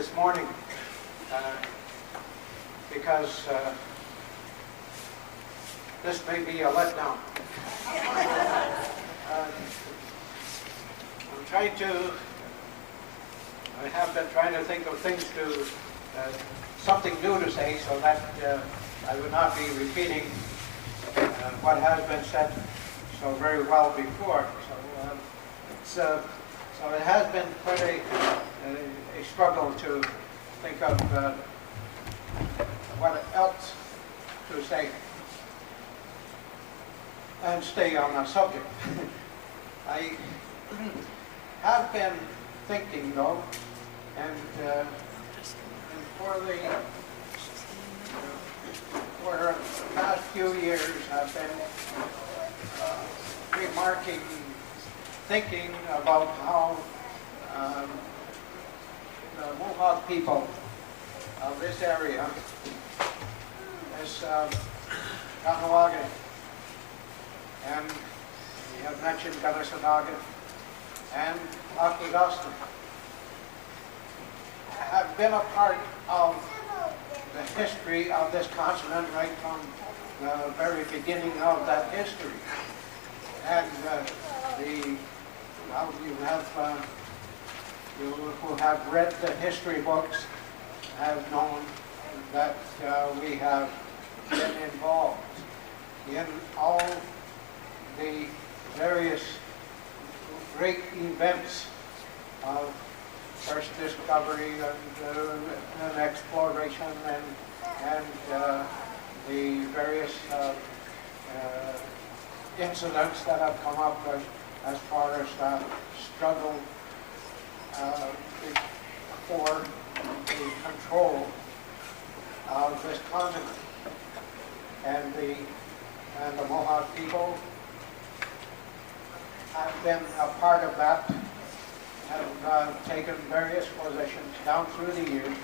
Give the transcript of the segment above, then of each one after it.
this morning because this may be a letdown. I have been trying to think of things something new to say so that I would not be repeating what has been said so very well before. So it has been quite a struggle to think of what else to say and stay on the subject. I have been thinking though, and for the past few years I've been thinking about how the Mohawk people of this area, this Kahnawake, and we have mentioned Kahnawake and Akwesasne, have been a part of the history of this continent right from the very beginning of that history. And you who have read the history books have known that we have been involved in all the various great events of first discovery and exploration and the various incidents that have come up as far as the struggle for the control of this continent, and the Mohawk people have been a part of that, have taken various positions down through the years.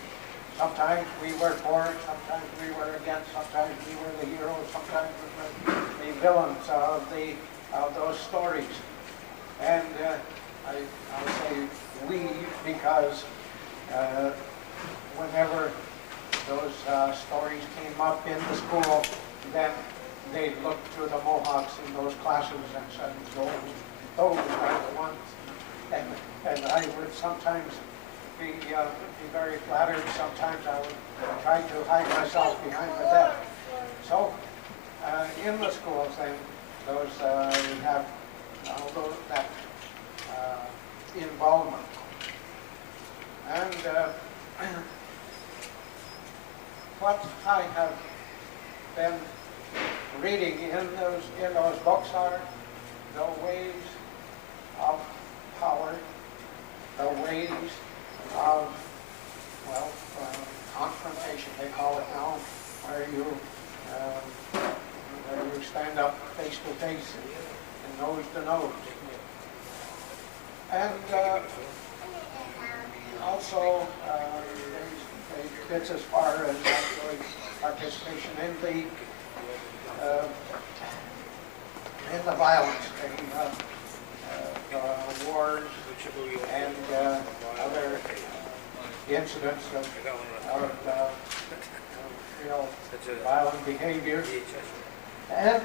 Sometimes we were for it, sometimes we were against, sometimes we were the heroes, sometimes we were the villains of those stories. And I'll say we because whenever those stories came up in the school, then they'd look to the Mohawks in those classes and said, those are the ones. And I would sometimes be very flattered. Sometimes I would try to hide myself behind the desk. So in the schools, then we have that involvement. And what I have been reading in those books are the ways of power, the ways of, confrontation, they call it now, where you stand up face to face and nose to nose. And also gets as far as actually participation in the violence, the wars and other incidents of violent behavior. And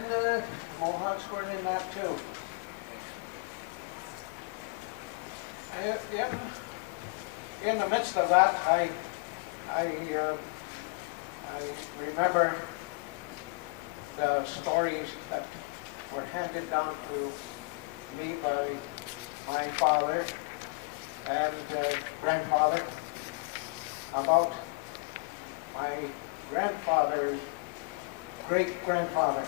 Mohawks were in that too. In the midst of that, I remember the stories that were handed down to me by my father and grandfather about my grandfather's great-grandfather,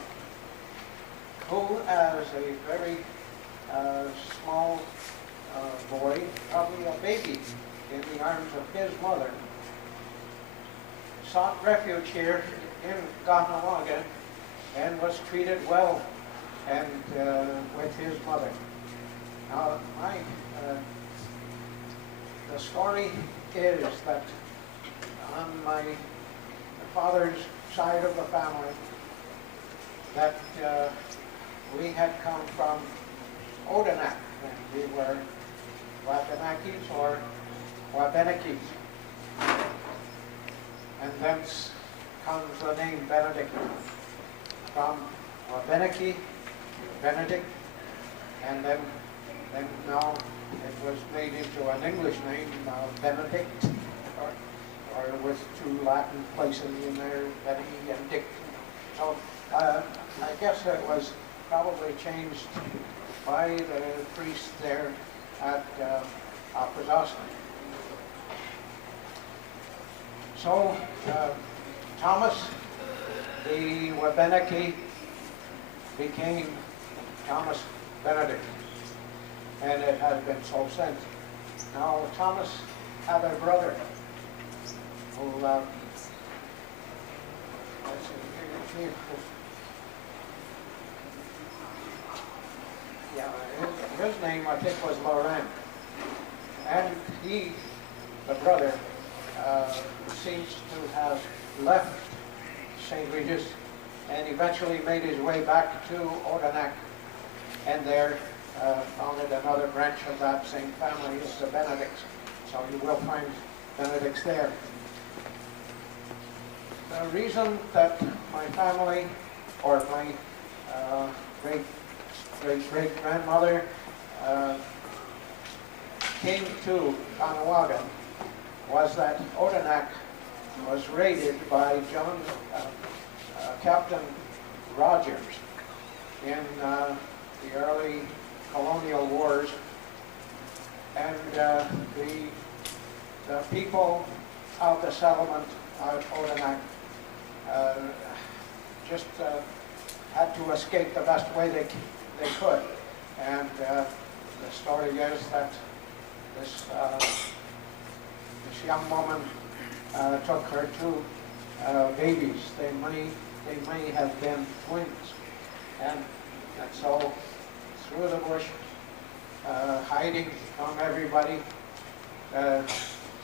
who as a very small boy, probably a baby in the arms of his mother, sought refuge here in Kahnawake and was treated well and with his mother. Now, the story is that on my father's side of the family, that we had come from Odanak, and we were Wabanakis or Wabanakis. thence comes the name Benedict, from Beneke, Benedict, and then now it was made into an English name, Benedict, or with two Latin places in there, Benny and Dick. So I guess it was probably changed by the priest there at Akwesasne. So Thomas the Wabeneke became Thomas Benedict, and it has been so since. Now Thomas had a brother who, let's see, his name I think was Laurent, and he, the brother, seems to have left St. Regis and eventually made his way back to Odanak, and there founded another branch of that same family, it's the Benedicts. So you will find Benedicts there. The reason that my family, or my great-great-grandmother came to Kahnawake was that Odanak was raided by Captain Rogers in the early colonial wars, and the people of the settlement of Odanak just had to escape the best way they could. And the story is that this young woman took her two babies. They may have been twins, and so through the bush, hiding from everybody,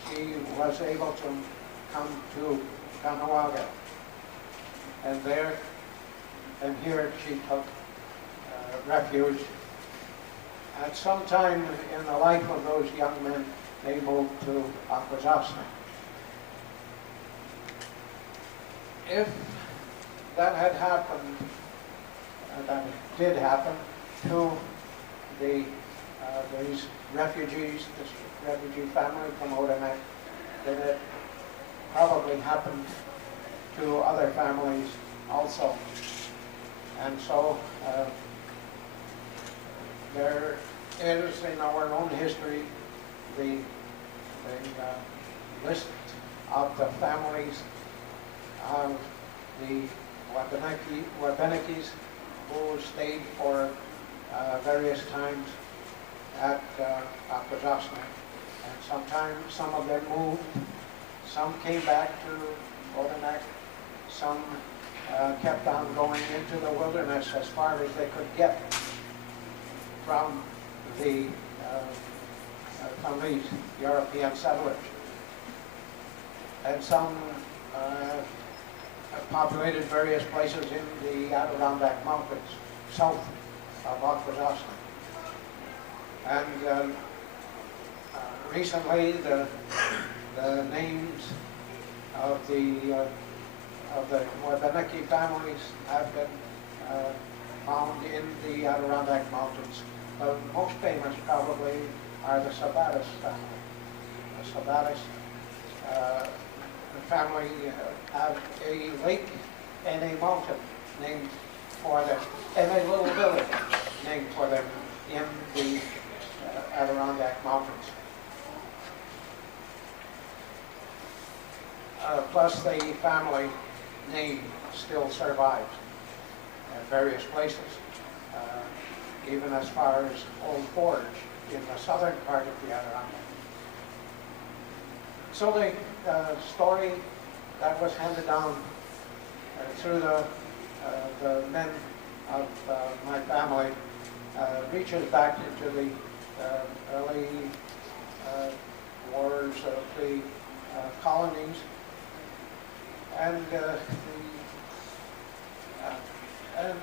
she was able to come to Kahnawake, and here she took refuge. At some time in the life of those young men, they moved to Akwesasne. If that had happened, that did happen to these refugees, this refugee family from Odanak, then it probably happened to other families also. And so there is in our own history the list of the families of the Wabenekis who stayed for various times at Akwesasne. And sometimes some of them moved, some came back to Odanak, some kept on going into the wilderness as far as they could get from these European settlers. And some populated various places in the Adirondack Mountains, south of Akwesasne. And recently, the names of the Wabeneke families have been found in the Adirondack Mountains. The most famous probably are the Sabatis family. The Sabatis family have a lake and a mountain named for them, and a little village named for them in the Adirondack Mountains. Plus the family name still survives at various places, even as far as Old Forge in the southern part of the Adirondack. So the story that was handed down through the men of my family reaches back into the early wars of the colonies, and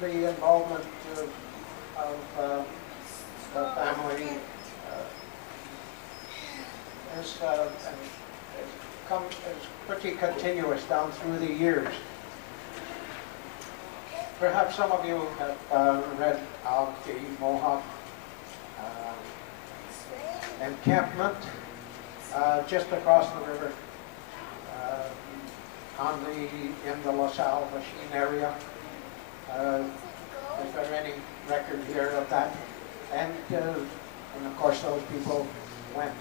the involvement of the family has is pretty continuous down through the years. Perhaps some of you have read of the Mohawk encampment just across the river in the LaSalle Machine area. Is there any record here of that? And of course those people went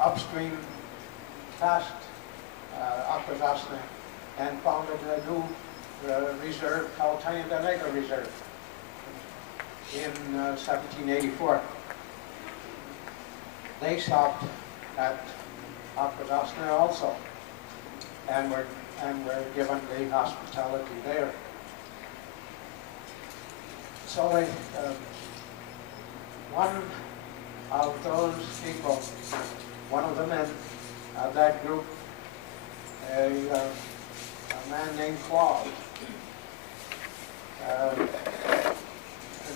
upstream past Akwesasne and founded a new reserve called Kahnawake Reserve in 1784. They stopped at Akwesasne also and were given the hospitality there. So one of those people, one of the men of that group, a man named Claus,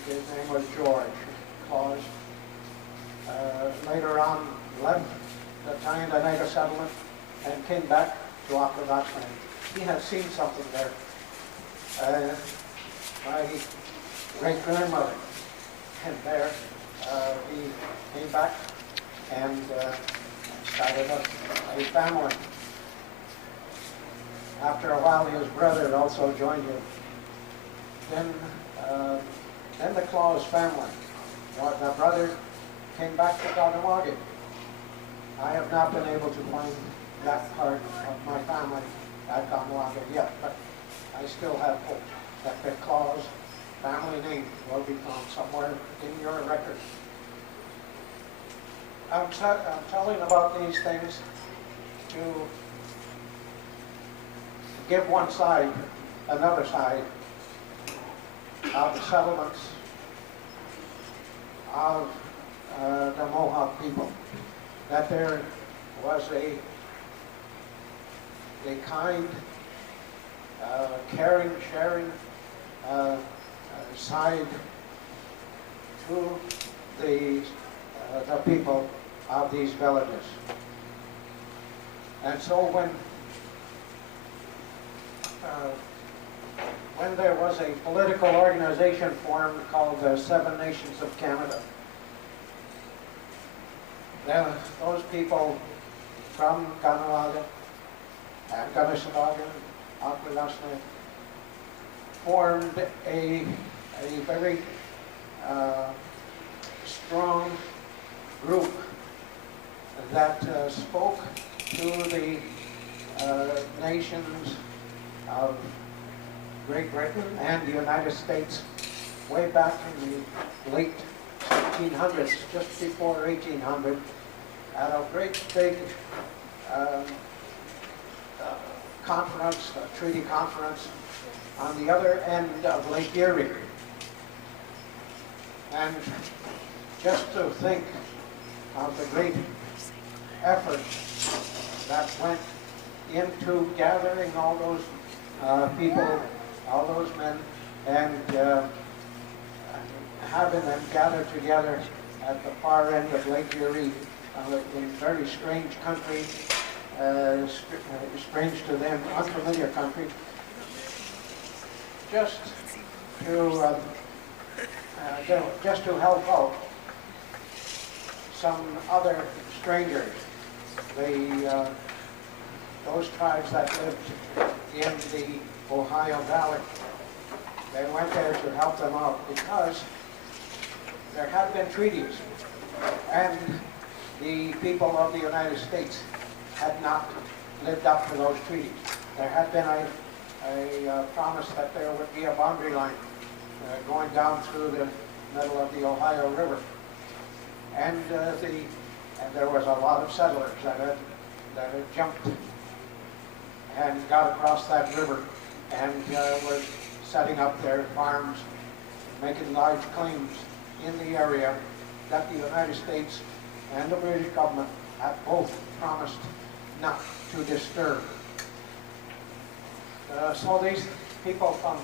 his name was George Claus, later on left the Kahnawake settlement and came back to Akwesasne. He had seen something there. My great-grandmother, and there he came back and started a family. After a while, his brother also joined him. Then the Claus family, the brother came back to Kahnawake. I have not been able to find that part of my family at Kahnawake yet, but I still have hope that the Claus family name will be found somewhere in your record. I'm telling about these things to give one side, another side of the settlements of the Mohawk people, that there was a kind, caring, sharing side to the people of these villages. And so when there was a political organization formed called the Seven Nations of Canada, then those people from Kahnawake and Kanesatake and Akwesasne formed a very strong group that spoke to the nations of Great Britain and the United States way back in the late 1700s, just before 1800, at a great big conference, a treaty conference, on the other end of Lake Erie. And just to think of the great effort that went into gathering all those people, all those men, and having them gather together at the far end of Lake Erie in very strange country, strange to them, unfamiliar country, just to help out some other strangers, those tribes that lived in the Ohio Valley. They went there to help them out because there had been treaties, and the people of the United States had not lived up to those treaties. There had been a promise that there would be a boundary line going down through the middle of the Ohio River, and there was a lot of settlers that had jumped and got across that river and were setting up their farms, making large claims in the area that the United States and the British government had both promised not to disturb. So these people from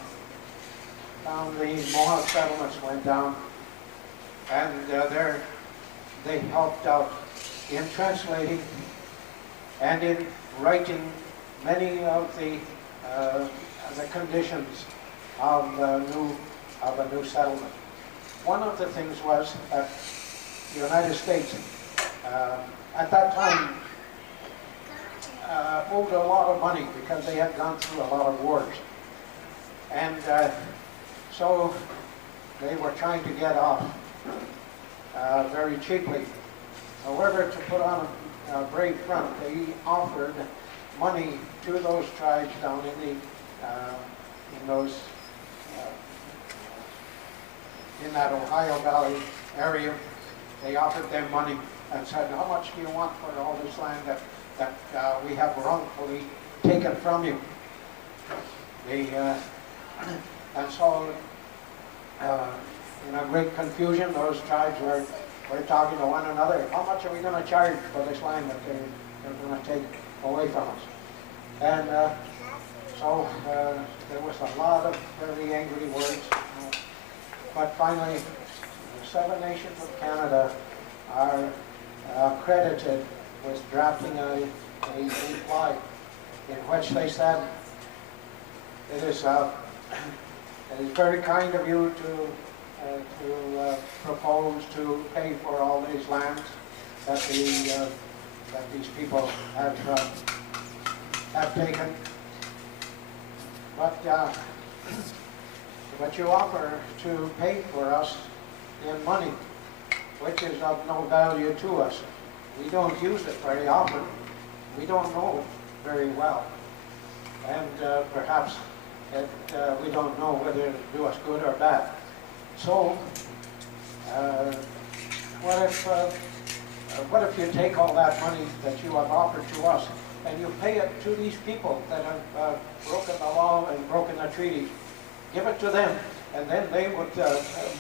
the Mohawk settlements went down, and they helped out in translating and in writing many of the conditions of a new settlement. One of the things was that the United States, at that time, owed a lot of money because they had gone through a lot of wars. And so they were trying to get off very cheaply. However, to put on a brave front, they offered money to those tribes down in that Ohio Valley area. They offered them money and said, "How much do you want for all this land that we have wrongfully taken from you?" And so, in a great confusion, those tribes were talking to one another. How much are we going to charge for this land that they're going to take away from us? And so there was a lot of very angry words. But finally, the 7 nations of Canada are credited with drafting a reply in which they said, it is very kind of you to propose to pay for all these lands that these people have taken, but you offer to pay for us in money, which is of no value to us. We don't use it very often. We don't know it very well, and perhaps we don't know whether it'll do us good or bad. So, what if you take all that money that you have offered to us and you pay it to these people that have broken the law and broken the treaty? Give it to them, and then they would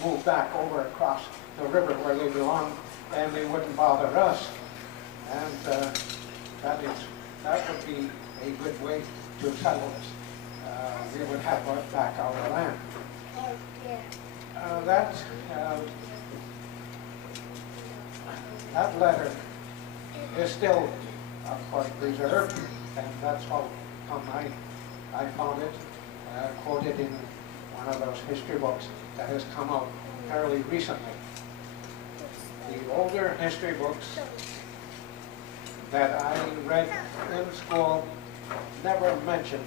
move back over across the river where they belong, and they wouldn't bother us. And that would be a good way to settle this. We would have back our land. That letter is still, of course, preserved, and that's how come I found it quoted in one of those history books that has come out fairly recently. The older history books that I read in school never mentioned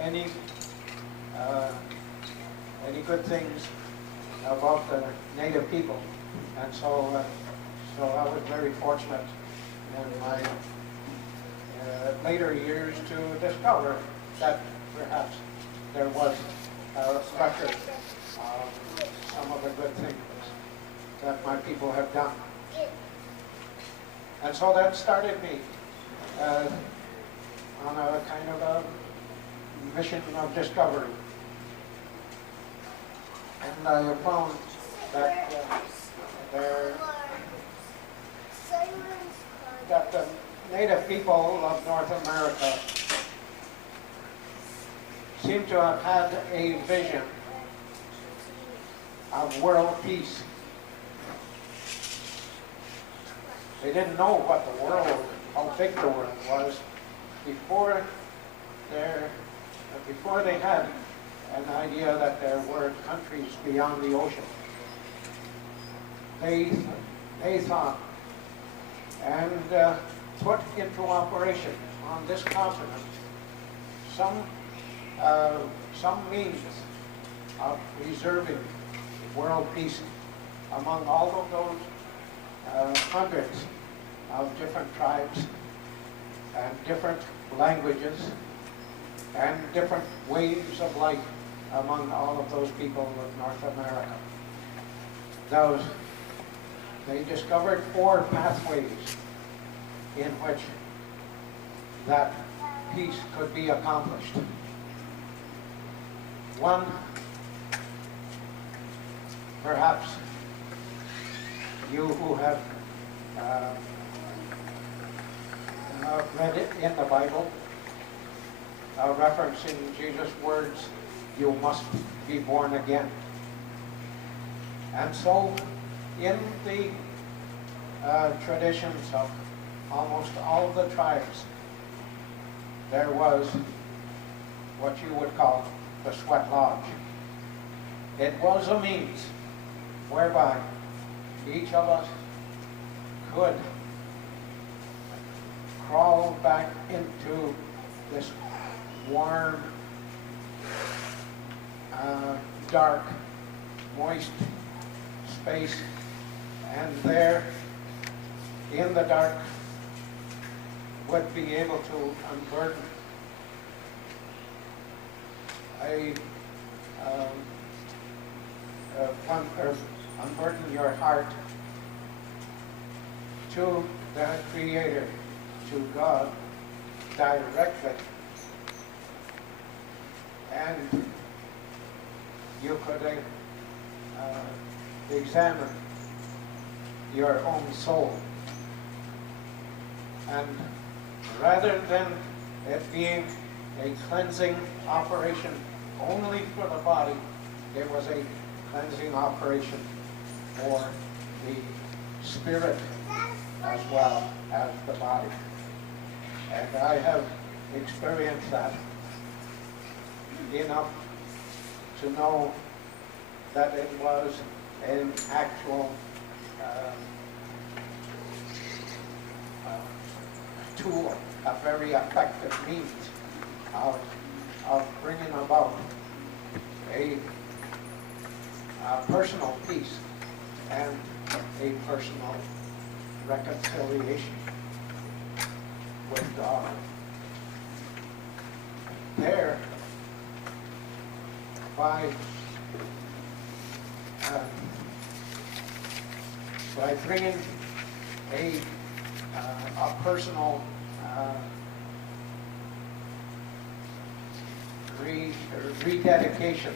any good things about the native people, and so I was very fortunate in my later years to discover that perhaps there was a record of some of the good things that my people have done. And so that started me on a kind of a mission of discovery. And I have found that that the native people of North America seem to have had a vision of world peace. They didn't know what the world, how big the world was, before they had an idea that there were countries beyond the ocean. They thought and put into operation on this continent some means of preserving world peace among all of those hundreds of different tribes and different languages and different ways of life among all of those people of North America. They discovered 4 pathways in which that peace could be accomplished. One, perhaps you who have read it in the Bible, referencing Jesus' words, "You must be born again." And so, in the traditions of almost all of the tribes, there was what you would call the sweat lodge. It was a means whereby each of us could crawl back into this warm, dark, moist space, and there in the dark would be able to unburden unburden your heart to the Creator, to God directly, and you could examine your own soul. And rather than it being a cleansing operation only for the body, it was a cleansing operation for the spirit as well as the body. And I have experienced that enough to know that it was an actual tool, a very effective means of bringing about a personal peace and a personal reconciliation with God. There, by bringing a personal rededication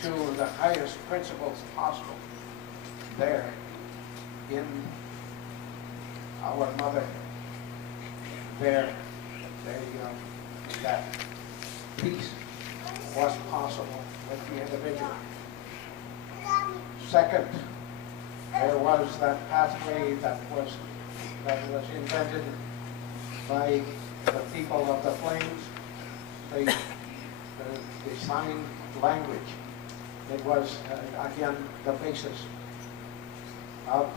to the highest principles possible there in our mother, there that peace was possible with the individual. Second, there was that pathway that was invented by the people of the plains, the sign language. It was, again, the basis of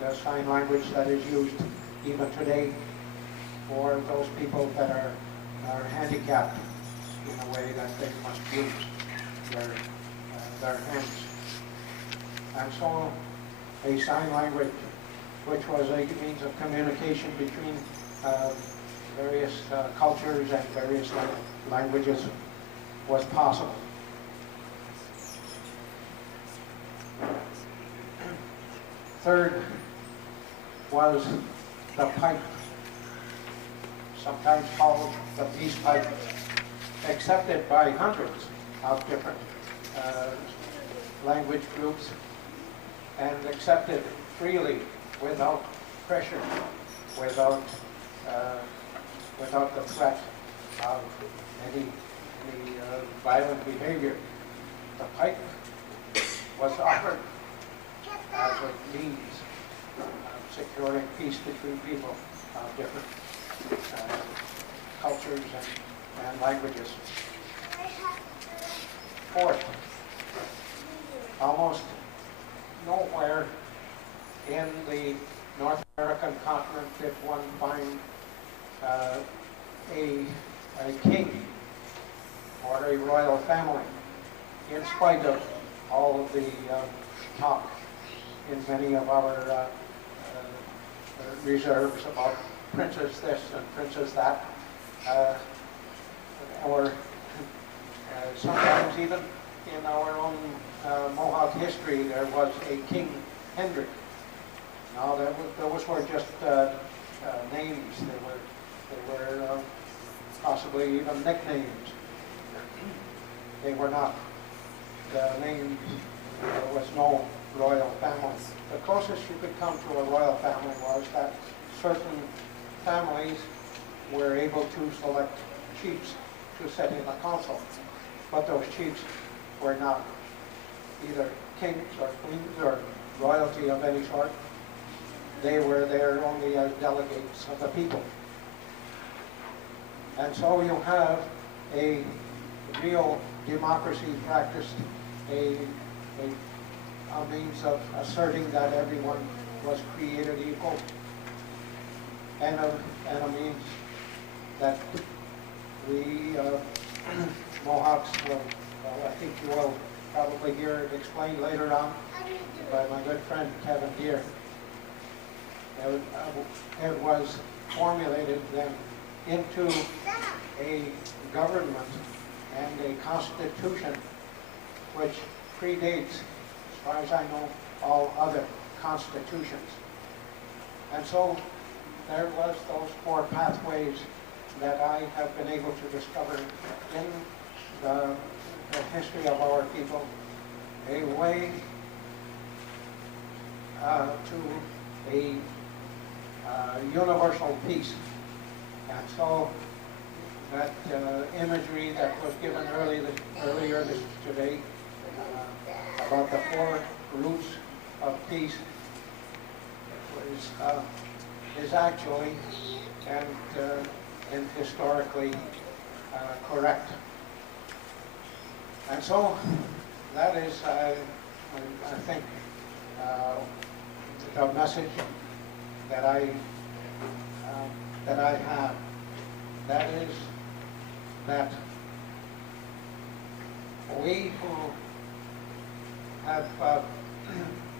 the sign language that is used even today for those people that are handicapped in a way that they must use their hands. And so a sign language, which was a means of communication between various cultures and various languages, was possible. Third was the pipe, sometimes called the peace pipe, accepted by hundreds of different language groups and accepted freely without pressure, without the threat of any violent behavior. The pipe was offered as a means of securing peace between people of different cultures and languages. Fourth, almost nowhere in the North American continent did one find a king or a royal family, in spite of all of the talk in many of our reserves about princes this and princes that, or sometimes even in our own Mohawk history there was a King Hendrik. Now those were just names. They were possibly even nicknames. They were not the names. There was no royal family. The closest you could come to a royal family was that certain families were able to select chiefs to sit in the council, but those chiefs were not either kings or queens or royalty of any sort. they were there only as delegates of the people. And so you have a real democracy practiced, a means of asserting that everyone was created equal, and a means that we Mohawks will, well, I think you will probably hear it explained later on by my good friend Kevin Deere. It was formulated then into a government and a constitution which predates, as far as I know, all other constitutions. And so there was those four pathways that I have been able to discover in the history of our people, a way to a universal peace. And so that imagery that was given earlier today about the four roots of peace is actually and historically correct. And so that is, I think, the message that I have. That is that we who have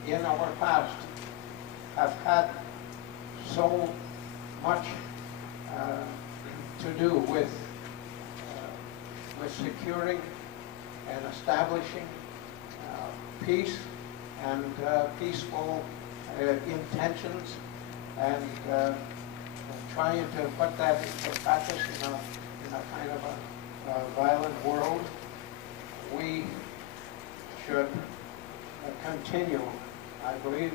in our past have had so much to do with securing and establishing peace and peaceful intentions, and trying to put that into practice in a kind of a violent world. We should continue, I believe,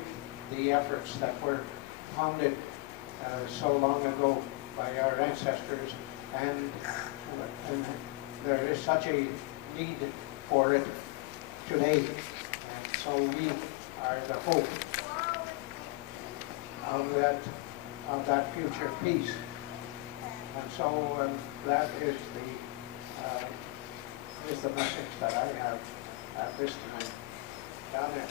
the efforts that were founded so long ago by our ancestors, and there is such a need for it today, and so we are the hope of that future peace. And so that is the message that I have at this time. Down there.